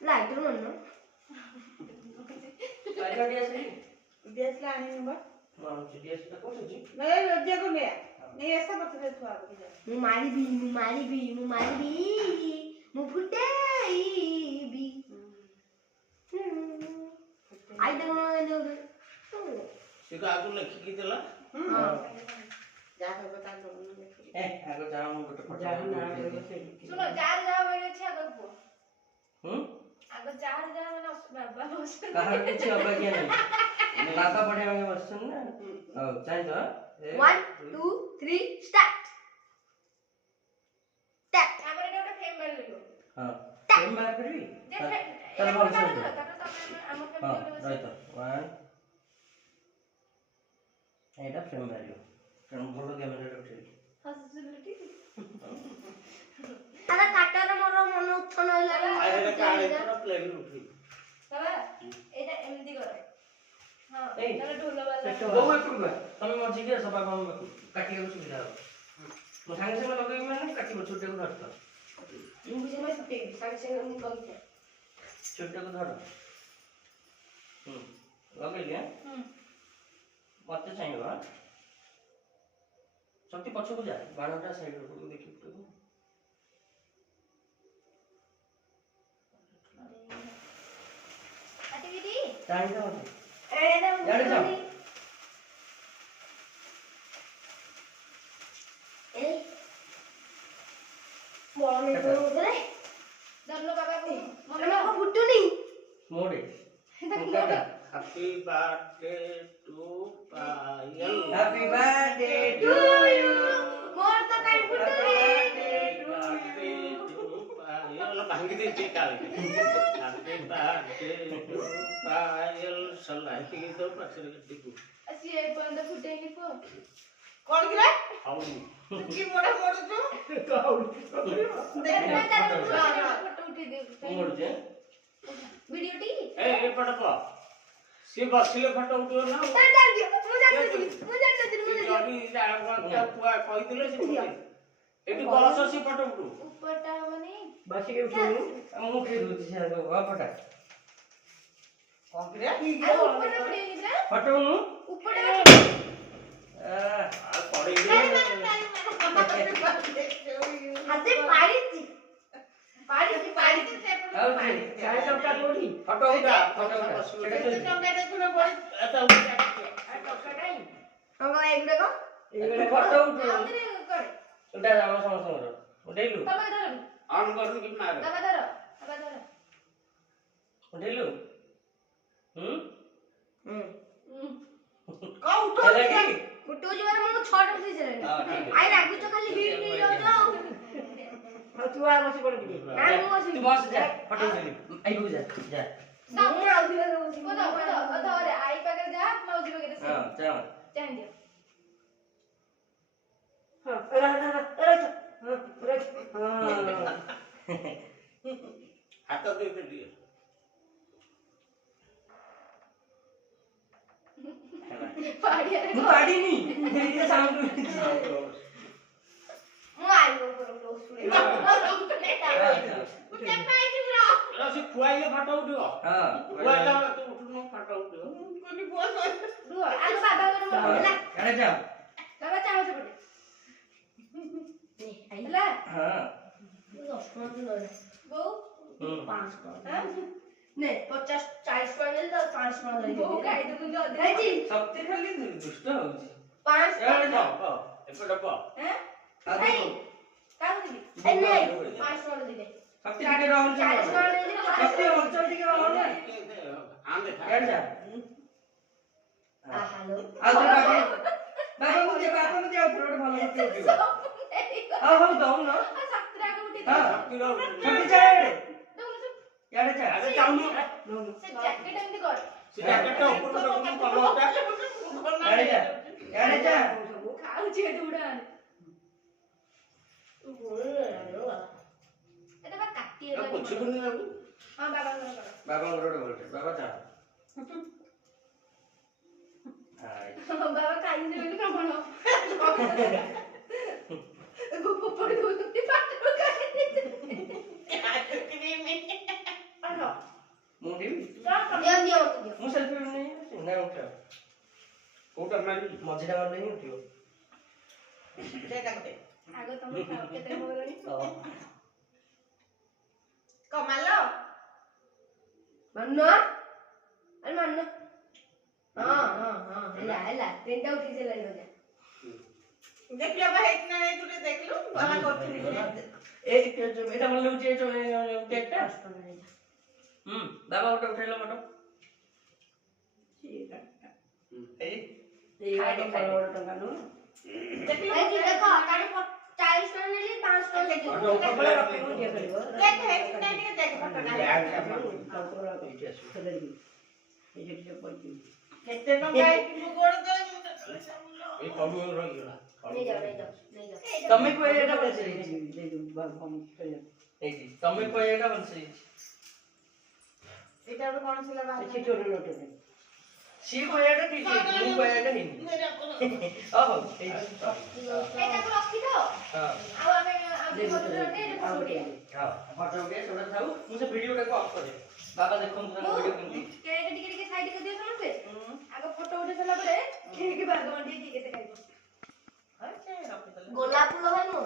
Lighter म्हणून lighter DSL DSL आने number हां डीएसएल कोण ଅଛି नहीं लज्जा को ले नहीं ऐसा मत ले तू आगे जा ମୁଁ ମାରିବି ମୁଁ ଫୁଟେଇବି आई देखो ना से का आगु लिखि की देला हां जा कर बता दो ए आगो जा हम गोटे फोटो जा ना बसे सुनो जार जा बोले छै आगो को आगो जार जा माने बाबा बस कहार किछि अबागिया नहीं बाबा बढ़िया में बसछन ना हां चाहि तो 1 2 3 स्टार्ट टैप हमरे एउटा फेम मार लियो हां फेम मार करबी चल बोल सुन हम फेम हां लियो राइट 1 एटा फ्रेम मारियो फ्रेम भलो कैमरा उठे हसुलटी अरे काटार मोर मन उत्पन्न होला आरे काळे तर प्लेन उठी बाबा एटा एमदी कर हां ए, नले ढोल वाला दो मत कर तमे मर्जी के सब काम काटी के सुविधा हो मो संगे संगे लगे माने काटी को छोटे को धरता ମୁଁ ବୁଝେ ନା ଫୁଟେଇବି ସାଙ୍ଗେ ସାଙ୍ଗେ ମୁଁ କହିଥାଏ छोटे को धर लगे लिया मते चाहिए बा शक्ति पछ को जा बाणटा साइड को देखि तो अटिविटी टाइम तो मते एडा यार जाओ ए मोने तो रे दरलो बाबा को मम्मा को फुटुनी मोड़े happy birthday to Payal happy birthday to you मोर तो काई फुटुनी पायल भांगी दे जे काल हैप्पी बर्थडे टू पायल सलाही तो पछरे टिकू असि ए बंद फुटेनी को कौन गिरा हाउ की मोड़ा मोड़ जो देख मैं तार फोटो उठी दे मोड़ जे वीडियो टी ए पट प से बसिले फोटो उठो ना तार दियो मु जानती जदी जा पुआ कहिदिले से एटी कलस से फोटो उठो ऊपरटा माने बासी के उठो हम उठे दूती से वापटा कौन गिरा अरे ऊपर फुटेनी ब्रा फोटो नु ऊपरटा पड़े हाते पाड़ीची से और चाहे सबका कोठी फोटो उठा फोटो उठा टोका देखो ना बोल एता उठा टोकाटाई अंगला एक देखो एगले फोटो उठो आउरे करे उठा जाओ समस्त उठेलु बाबा धर ऑन कर कि मार बाबा धर उठेलु का उठो चला की फुटो जवार मो छोट उठी चले हां ठीक है आई लागु तो खाली हिट नहीं रहो जाओ तू आ बसी पड़ गई ना मु तू बस जा फोटो उठेलु आई को जा जा ना मु आउ दिला को अरे आई पाके जा मौजी पाके से हां चल चांद दियो हां हाथ दे दे दिए पाड़ी रे मु पाड़ी नी ये साउंड मु आई वो करो सुने उठे पाई जी ब्रो से खुआइले फोटो उठो हां खुआइला तू उठनो फोटो उठो कोनी बोल रुआ आज बाबा को बोला अरे जा बाबा चाहो से पड़े आई ला हां 10 मिनट लगे बो 5 मिनट हां नहीं 50 40 मिनट तो 5 मिनट बो लगे काई तो मुझे है जी शक्ति खाली दुष्ट होउची 5 यार जा एपड़ प हैं आदि का होती ए नहीं 5 मिनट दे शक्ति के रहल 40 मिनट दे शक्ति अंचल के रहल ना आन देखा यार जा हेलो आज बाबा मुझे आओ थोड़ा भालो मत उठियो हां हां दो ना सत्रह को उठी हां शक्ति रो शक्ति जाए यार जा अरे जाऊनु से जैकेट एंड कर से जैकेट ऊपर रखनु कलरटा यार जा खाऊ छे उड़ान एटा बा काटी ना कुछ भी नहीं लागू हां बाबा कर बाबा रोड बोलते बाबा जा हाय बाबा खाई दे बिना कौन वो पड़ गई तो पाट को काट दे क्रीम में अरे ମଝିଟା ମାରିଲେ ହିଁ ଉଠିବ। ସେଇଟା ଗୋଟେ ଆଗ ତମେ ଖାଅ କେତେ ହେଇଗଲାଣି କମାଲ ମାନ ଆରେ ମାନ ହଁ ହେଲା ତିନିଟା ଉଠି ସାରିଲାଣି ମଜା ଦେଖିଲ ବା ହେଇଛି ନା ନାଇଁ ତୁ ଟିକେ ଦେଖିଲୁ ଭଲ କରୁଥିଲି ଏଇଟା ଭଲ ଲାଗୁଛି ଏ କେକଟା। ବାବା ଗୋଟେ ଉଠେଇଲ ଫଟୋ। ଏଇ ଦେଖିଲ ଏ ତୁ ଦେଖ କାଲି 40 ଟଙ୍କା ନେଲି 5 ଟଙ୍କା ଦେଖ ହେଇଛି ନା ଟିକେ ଦେଖ ଫଟୋଟା କେତେ ଟଙ୍କା ହେଇଛି ମୁଁ ଗୋଡ଼ ଏଇ କବୁ ରହିଗଲା। ନେଇ ଯାଅ ତମେ କହି ଏଇଟା ଭଲ ହେଇଛି। ଏଇଠି ତମେ କହି ଏଇଟା ଭଲ ହେଇଛି। ଏଇଟା ଗୋଟେ କଣ ଥିଲା ବାହାରେ ସିଏ କହିବାଟା ଠିକ ହେଇଛି, ମୁଁ କହିବାଟା ହେଇନି। ଓହୋ ଏଟାକୁ ରଖିଥାଅ ହଁ ଆଉ ଆମେ ଫଟୋ ଉଠେଇ ଫଟୋ ଉଠେଇ ସେଗୁଡ଼ା ଥାଉ। ମୁଁ ସେ ଭିଡ଼ିଓଟାକୁ ଅଫ୍ କରେ। ବାବା ଦେଖନ୍ତୁ ତାଙ୍କ ଭିଡ଼ିଓ କେମିତି। କେକ୍ ଟିକେ ଟିକେ ସାଇଡ କରିଦିଅ ସମସ୍ତେ ଆଗ ଫଟୋ ଉଠେଇ ସାରିଲା ପରେ କେକ୍ ଭାଗ ବାଣ୍ଟି କିଏ କେତେ ଖାଇବ ଗୋଲାପ ଫୁଲ ଖାଇବୁ